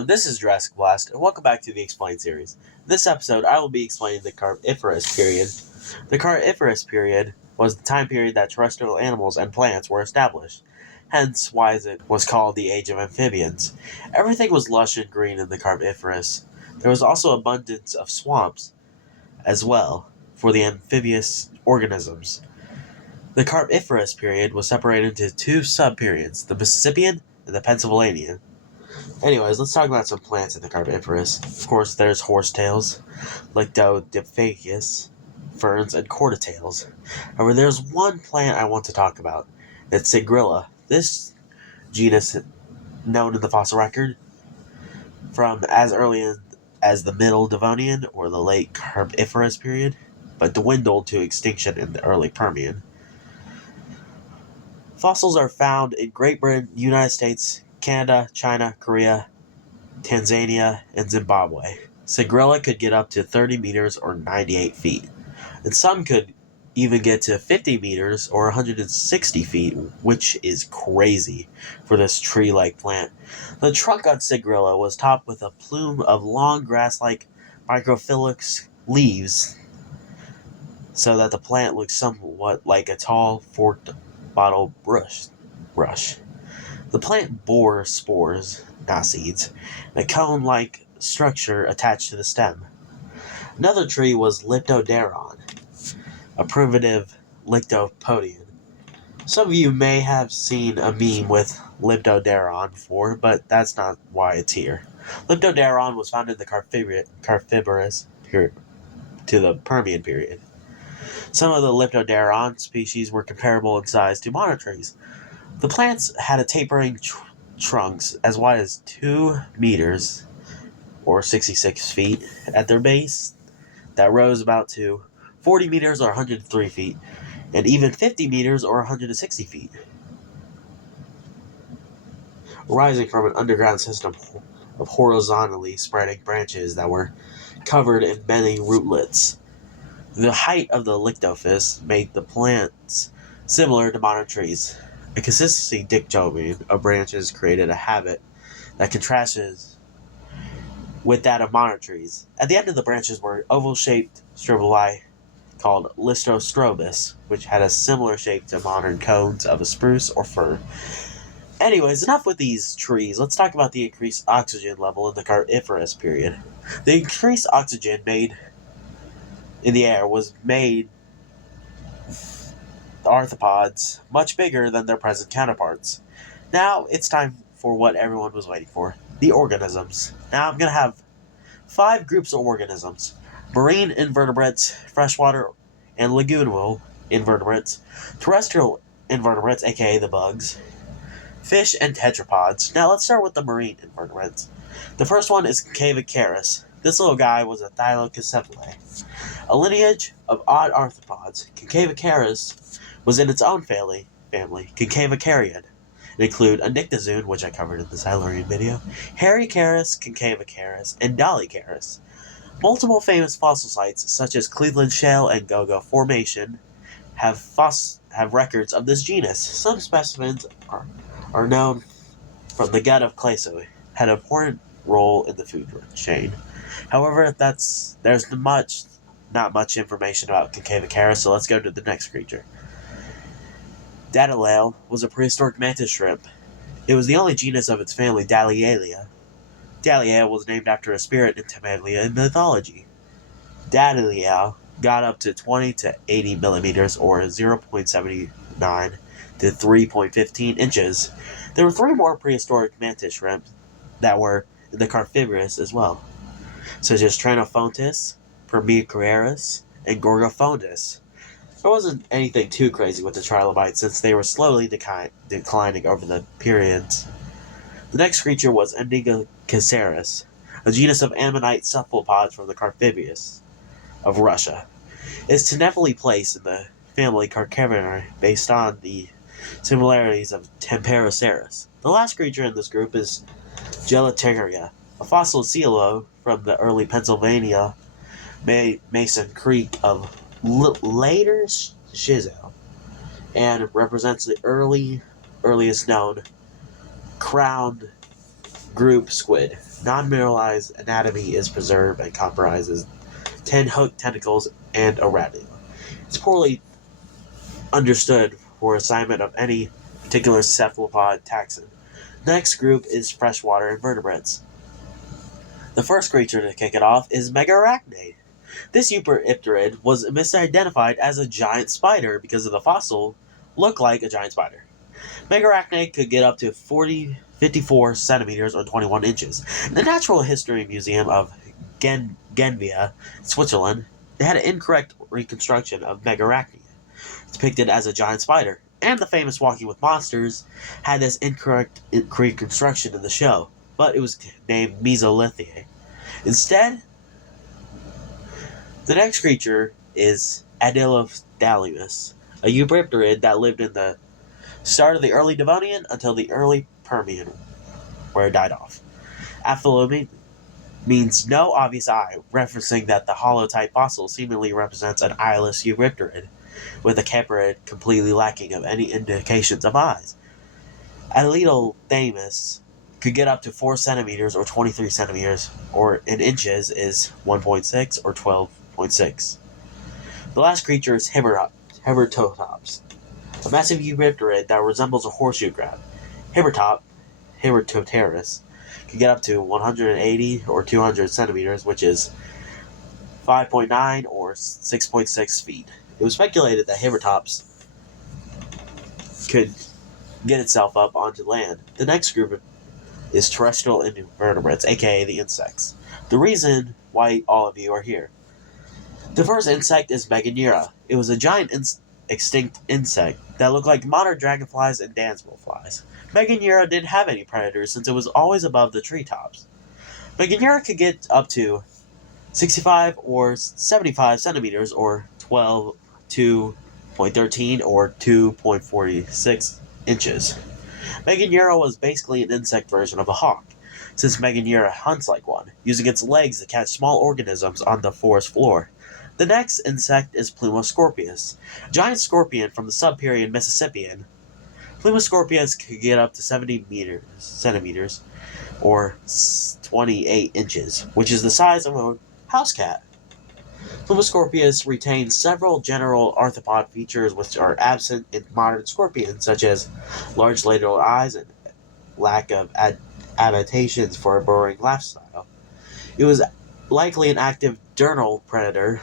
everyone, this is Jurassic Blast, and welcome back to the Explain series. In this episode, I will be explaining the Carboniferous period. The Carboniferous period was the time period that terrestrial animals and plants were established, hence why it was called the Age of Amphibians. Everything was lush and green in the Carboniferous. There was also abundance of swamps as well for the amphibious organisms. The Carboniferous period was separated into two sub-periods, the Mississippian and the Pennsylvanian. Anyways, let's talk about some plants in the Carboniferous. Of course, there's horsetails, Lictodiphagus, ferns, and cordytails. However, there's one plant I want to talk about. It's Sigrilla. This genus, known in the fossil record from as early as the Middle Devonian or the Late Carboniferous period, but dwindled to extinction in the early Permian. Fossils are found in Great Britain, United States, Canada, China, Korea, Tanzania, and Zimbabwe. Sigrilla could get up to 30 meters or 98 feet, and some could even get to 50 meters or 160 feet, which is crazy for this tree-like plant. The trunk on Sigrilla was topped with a plume of long grass-like microphyllous leaves, so that the plant looks somewhat like a tall, forked bottle brush. The plant bore spores, not seeds, and a cone-like structure attached to the stem. Another tree was Leptodendron, a primitive Lictopodian. Some of you may have seen a meme with Leptodendron before, but that's not why it's here. Leptodendron was found in the Carboniferous period to the Permian period. Some of the Leptodendron species were comparable in size to modern trees. The plants had a tapering trunks as wide as 2 meters, or 66 feet, at their base, that rose about to 40 meters or 103 feet, and even 50 meters or 160 feet, rising from an underground system of horizontally spreading branches that were covered in many rootlets. The height of the Lictophis made the plants similar to modern trees. A consistency dichotomy of branches created a habit that contrasts with that of modern trees. At the end of the branches were oval-shaped strobili called Listostrobus, which had a similar shape to modern cones of a spruce or fir. Anyways, enough with these trees. Let's talk about the increased oxygen level in the Carboniferous period. The increased oxygen made in the air made the arthropods much bigger than their present counterparts. Now it's time for what everyone was waiting for, the organisms. Now I'm going to have 5 groups of organisms: marine invertebrates, freshwater and lagoonal invertebrates, terrestrial invertebrates, aka the bugs, fish, and tetrapods. Now let's start with the marine invertebrates. The first one is Carboniferous. This little guy was a Thylakocephalae, a lineage of odd arthropods. Carboniferous was in its own family, Concavicariid. It include Anictozoon, which I covered in the Silurian video, Hericarus, Concavicarius, and Dolicarus. Multiple famous fossil sites, such as Cleveland Shale and Gogo Formation, have records of this genus. Some specimens are known from the gut of Claso, had an important role in the food chain. However, there's not much information about Concavicarius, so let's go to the next creature. Datylale was a prehistoric mantis shrimp. It was the only genus of its family, Dalialia. Dalia was named after a spirit in Tamalia mythology. Dalia got up to 20 to 80 millimeters, or 0.79 to 3.15 inches. There were 3 more prehistoric mantis shrimp that were in the Carboniferous as well, such as Tranophontis, Permicaris, and Gorgophontis. There wasn't anything too crazy with the trilobites, since they were slowly declining over the periods. The next creature was Ahh a genus of ammonite cephalopods from the Carboniferous of Russia. It is teneptally placed in the family Carcavinae based on the similarities of Temperoceras. The last creature in this group is Gelataria, a fossil coelo from the early Pennsylvania Mason Creek of later Schizo, and represents the earliest known crowned group squid. non-mineralized anatomy is preserved and comprises 10 hooked tentacles and a radula. It's poorly understood for assignment of any particular cephalopod taxon. The next group is freshwater invertebrates. The first creature to kick it off is Megarachnid. This eurypterid was misidentified as a giant spider because of the fossil looked like a giant spider. Megarachnid could get up to 54 centimeters or 21 inches. The Natural History Museum of Genvia, Switzerland, they had an incorrect reconstruction of Megarachnid, depicted as a giant spider, and the famous Walking with Monsters had this incorrect reconstruction in the show, but it was named Mesolithiae. Instead, the next creature is Adilophthalmus, a eurypterid that lived in the start of the early Devonian until the early Permian, where it died off. Aphthalmi means no obvious eye, referencing that the hollow-type fossil seemingly represents an eyeless eurypterid, with the caperid completely lacking of any indications of eyes. Adilophthalmus could get up to 4 centimeters or 23 centimeters, or in inches is 1.6 or 12.6. The last creature is Hebertops, a massive eurypterid that resembles a horseshoe crab. Hebertoteris, can get up to 180 or 200 centimeters, which is 5.9 or 6.6 feet. It was speculated that Hebertops could get itself up onto land. The next group is terrestrial invertebrates, aka the insects. The reason why all of you are here. The first insect is Meganeura. It was a giant extinct insect that looked like modern dragonflies and danceable flies. Meganeura didn't have any predators since it was always above the treetops. Meganeura could get up to 65 or 75 centimeters, or 2.13 or 2.46 inches. Meganeura was basically an insect version of a hawk, since Meganeura hunts like one, using its legs to catch small organisms on the forest floor. The next insect is Plumoscorpius, a giant scorpion from the sub-period Mississippian. Plumoscorpius could get up to 70 centimeters, or 28 inches, which is the size of a house cat. Plumoscorpius retains several general arthropod features which are absent in modern scorpions, such as large lateral eyes and lack of adaptations for a burrowing lifestyle. It was likely an active diurnal predator,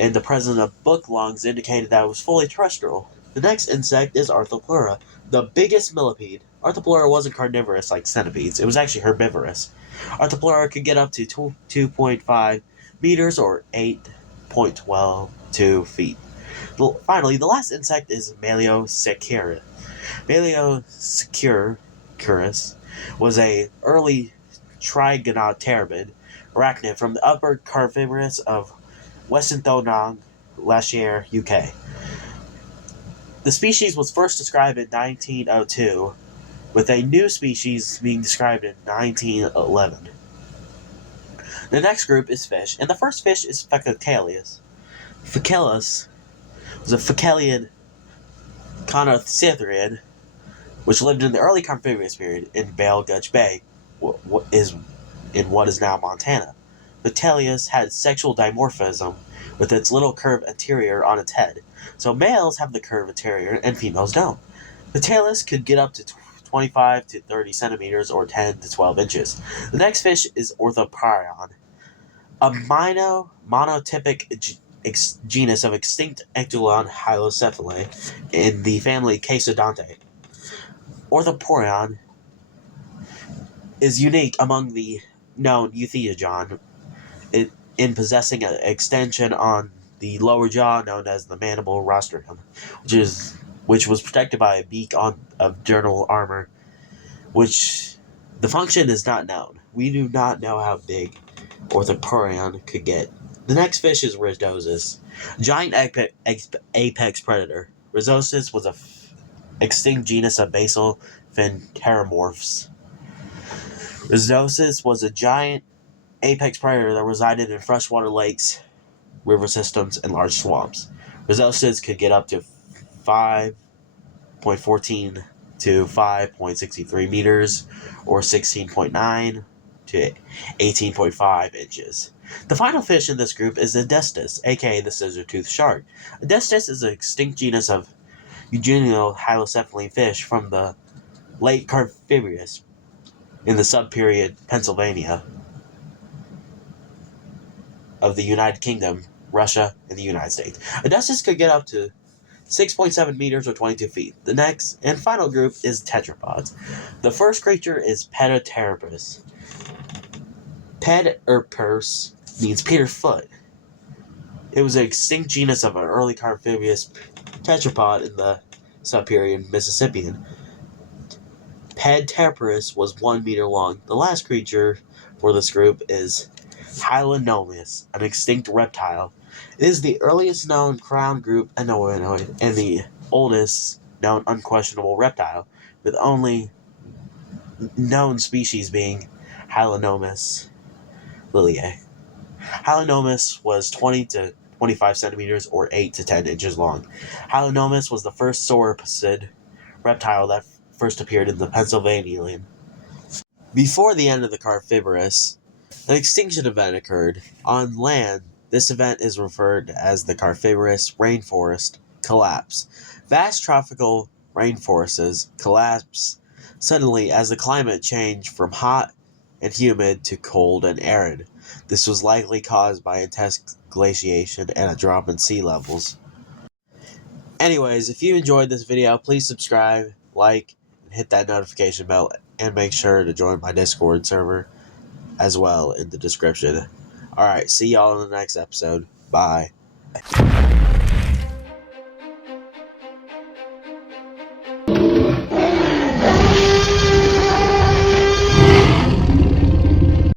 and the presence of book lungs indicated that it was fully terrestrial. The next insect is Arthropleura, the biggest millipede. Arthropleura wasn't carnivorous like centipedes, it was actually herbivorous. Arthropleura could get up to 2.5 meters or 8.12 feet. Finally, the last insect is Meliosecurus. Meliosecurus was a early trigonopterid arachnid from the upper Carboniferous of Weston-Thonong, Lancashire, UK. The species was first described in 1902, with a new species being described in 1911. The next group is fish, and the first fish is Fecalius. Fecalus was a Fecalian conocitheriid, which lived in the early Carboniferous period in Bale Gulch Bay, what is now Montana. Fecalius had sexual dimorphism with its little curved anterior on its head, so males have the curved anterior and females don't. Fecalius could get up to 25 to 30 centimeters or 10 to 12 inches. The next fish is Orthopyron, a monotypic genus of extinct echelon hylocephalae in the family Casodontae. Orthopyron is unique among the known euthyogon in possessing an extension on the lower jaw known as the mandible rostrum, which was protected by a beak of diurnal armor, which the function is not known. We do not know how big Orthopyron could get. The next fish is Rhizosis, giant apex predator. Rhizosis was an extinct genus of basal fin pteropomorphs. Rhizosis was a giant apex predator that resided in freshwater lakes, river systems, and large swamps. Rhizosis could get up to 5.14 to 5.63 meters, or 16.9 to 18.5 inches. The final fish in this group is Adestus, aka the scissor-toothed shark. Adestus is an extinct genus of eugenal hylocephaline fish from the late Carboniferous in the subperiod Pennsylvania of the United Kingdom, Russia, and the United States. Adestus could get up to 6.7 meters or 22 feet. The next and final group is tetrapods. The first creature is Pedipterapus. Pedipterapus means Peter's foot. It was an extinct genus of an early Carboniferous tetrapod in the subperiod Mississippian. Pedipterapus was 1 meter long. The last creature for this group is Hylonomus, an extinct reptile. It is the earliest known crown group anoid and the oldest known unquestionable reptile, with only known species being Hylonomus liliae. Hylonomus was 20 to 25 centimeters or 8 to 10 inches long. Hylonomus was the first sauropsid reptile that first appeared in the Pennsylvanian. Before the end of the Carboniferous, an extinction event occurred. On land, this event is referred as the Carboniferous rainforest collapse. Vast tropical rainforests collapse suddenly as the climate changed from hot and humid to cold and arid. This was likely caused by intense glaciation and a drop in sea levels. Anyways, if you enjoyed this video, please subscribe, like, and hit that notification bell, and make sure to join my Discord server as well in the description. Alright, see y'all in the next episode. Bye.